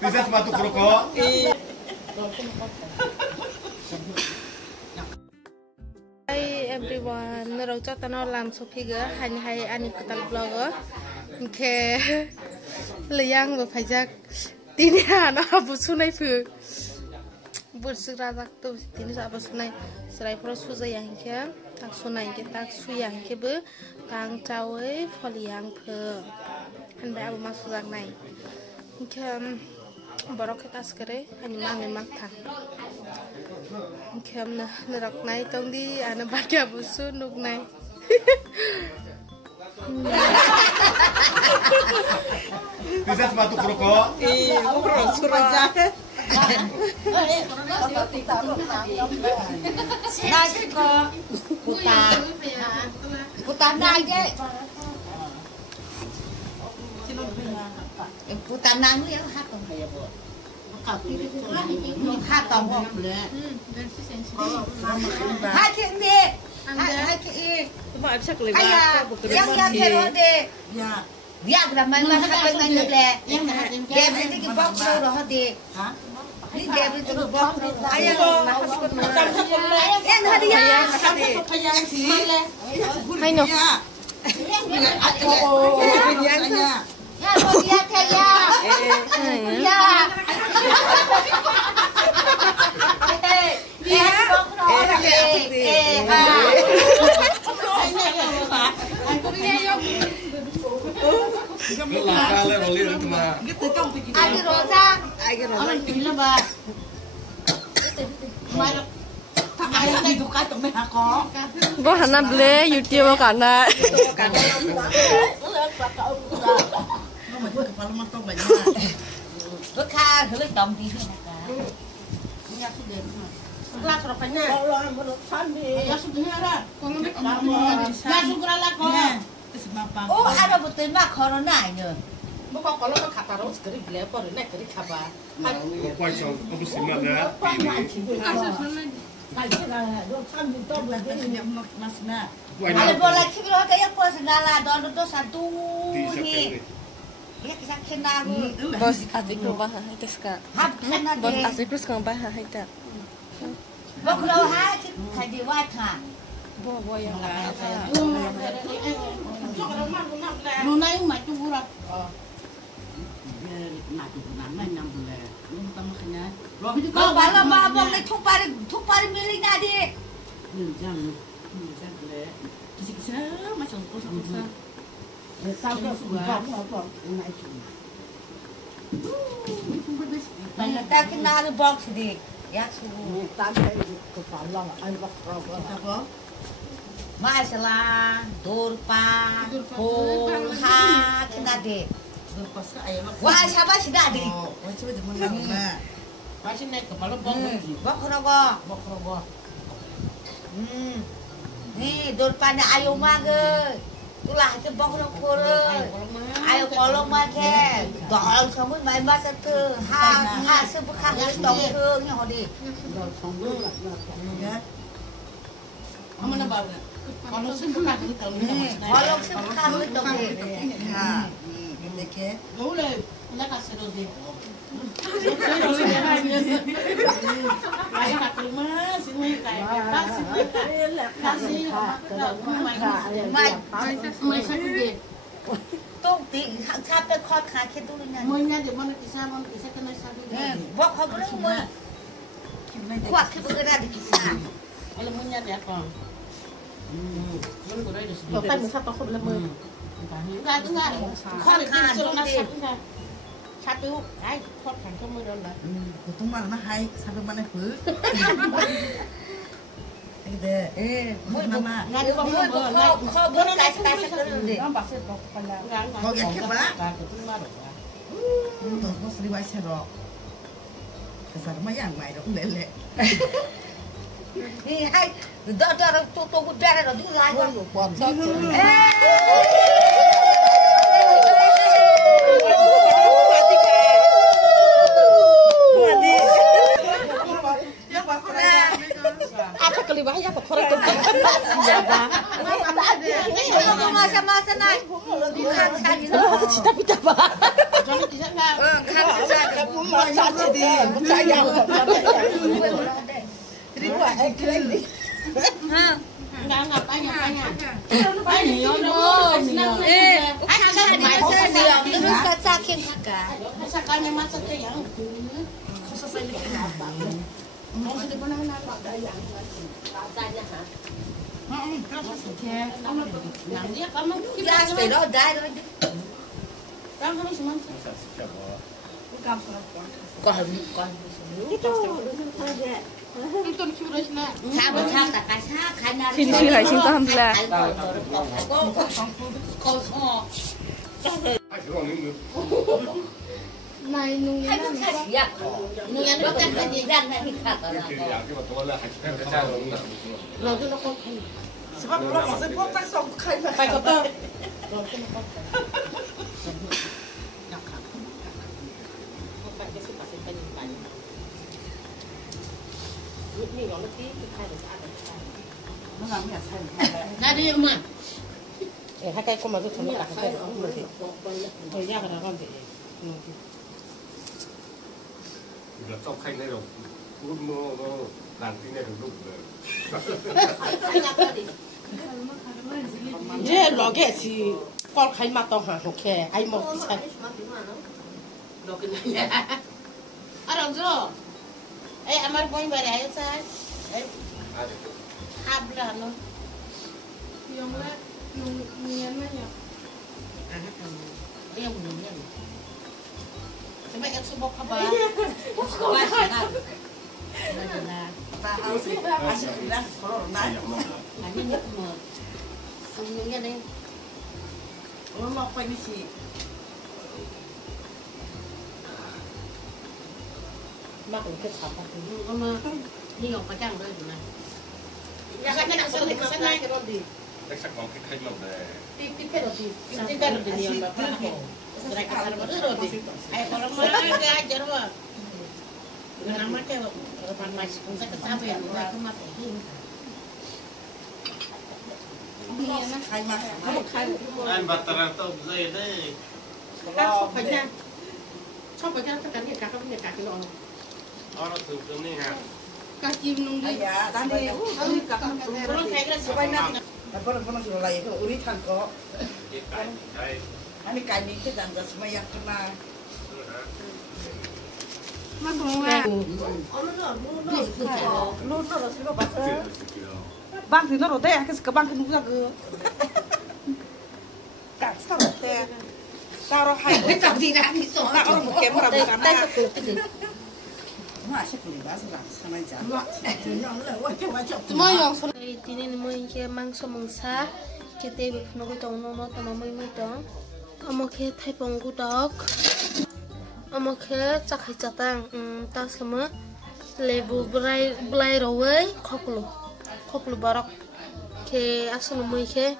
Bisa sepatu rokok. Hi everyone,เราจะตอนเราlàm Sophie gỡ hành hay anh của tao blogger, kể lời yang và phải chắc tin là nó bút xuống này phừ bút xuống ra chắc tôi tin là bút xuống này sẽ phải xuống ra yang kia tak xuống này cái tak xuống yang kia bữa tang trâu ấy phải yang phừ anh bé abang masuk ra này kia baru kita sekarang hanya memang thang kia nak naik tong di anak bagai busu nuk naik Bisa sepatu rokok. Nasi kok putar nang je. Putar nang ya hat tong. Hat tong. Hat ni. Hat ni. Yang terus deh. Ya, ramai masa pengen nyelek. Dia berarti kebak roh deh. Ini dia berarti kebak roh. Ayo, yang hadiah. hay nhở Ya, hadiah kaya. Ya. bố hắn nằm lê YouTube cả na Bekah helek dom di sini. Oh, ada betul mak corona ini. Bukan kalau nak kata terus kiri belepo, ini kiri kabar. Rokok yang aku simpan Ada boleh kira kayak apa segala don itu satu ni. Ya kisah kena bos asik lu bah hai tes ka hab kena bos deh. asik terus kang bah hai ta Bok lo ha khai di wa tha. bo yang Nunai macam pura. Kau bala ma bok le thuk pari miling adi. Kita kena ada box di. Ya suhu. Masalah durpa, ha kena di. Wah siapa sih tadi? Masih naik kepala bong. Bok rogo. Nih durpanya ayo mage. Itulah itu bok rogo. Ayo kolong mage. Dol semua main masa tu. Ha sebekah dong tu ni hodi. Mana baru? Kalau sebekah ni kalau ni. Kolong sebekah dong ni. Ha. Boleh. Nak kasih roti. Ayah nak terima, sini kaya kasih, mai satu deh. Tung ti sampai kot kaki tu ni. Mainnya di mana kisah kena satu. Bok kau belum mau. Kuat kebenaran di kisah. Kalau mainnya dia apa? Mana kau dah sini. Kau kan bisa takut lemah Enggak. Kau ada suruh masak enggak? Satu, kau kan cuma dah. Kutung mana hai sampai mana pun. Mama. Nggak kau boleh kasih kerja deh. Kau yang keba? Ketung marah. Tuh, kau sering baca dok. Kesar mah yang baik dok lele. Nih, hai, dah tu udah dah tu lagi. Apa kelibahnya apa korek tu? Jaga. Masa naik. Bukan Cita-cita bah. Jangan khăn ra cũng mà sao chứ đi cũng chạy nhau đi qua anh kia đi ha đang ngập anh nhiều rồi anh ra đi ra đi nó ra ra khiêng cả sao cái này mà sao thế nhở ra phải đó đai đó còn Xin chị hỏi xin tâm là này nung hay không phải gì ạ nung ăn nó cái gì ra này thì khác rồi rồi nó có sebab lo masih potak sok khai phải có tơ nó đi mà hai cái con mà tôi thấm cả cái thời gian là con gì là trong khay này rồi nó làm cái này được rồi thế lo cái gì con khai mà tao hàng ok ai một cái à rồi rồi amar boy berai sai habla no Yung là nung niyan mà nhỉ dia bunyinya coba yang subok apa tahu sih asik bilang kalau naik ini nih mau semuanya deh lo mau apa ini sih mắc cái sạp cũng mà đi ngọc phải trang đây này nhà cái nào sao lại cái này cái đó gì cái sắc màu cái khay màu này tiếp cái đó gì tiếp cái đó gì nhiều mà phải không cái cái đó rồi gì ai kalau mau cái ai chứ rồi nama cái pan mas cũng sẽ cái sao vậy rồi không mà phải khai mà anh bắt tara tao dây đây không phải nha không phải nha tất cả những cái nó nó từ từ này hả các chim nung đi ya tadi kalau kayak gitu supaya pernah sudah layak ke uritan kok đây ini kain ini dan semua yang kena mà cũng là luôn nó là siapa bang thì nó rồi teh cái bang cái ra ke cả sao rồi teh sao rồi hay cái tao đi ra đi số sao rồi một cái mà làm cái này mà sẽ cứ đi ra sama aja Semua yang sudah ini mui ke mangso mangsa kita befno ko tong no tama mui tong amokhe thai ponggu dok amokhe chakhai chatang ta sama lebu blai rowe khoklu barok ke asunu mui ke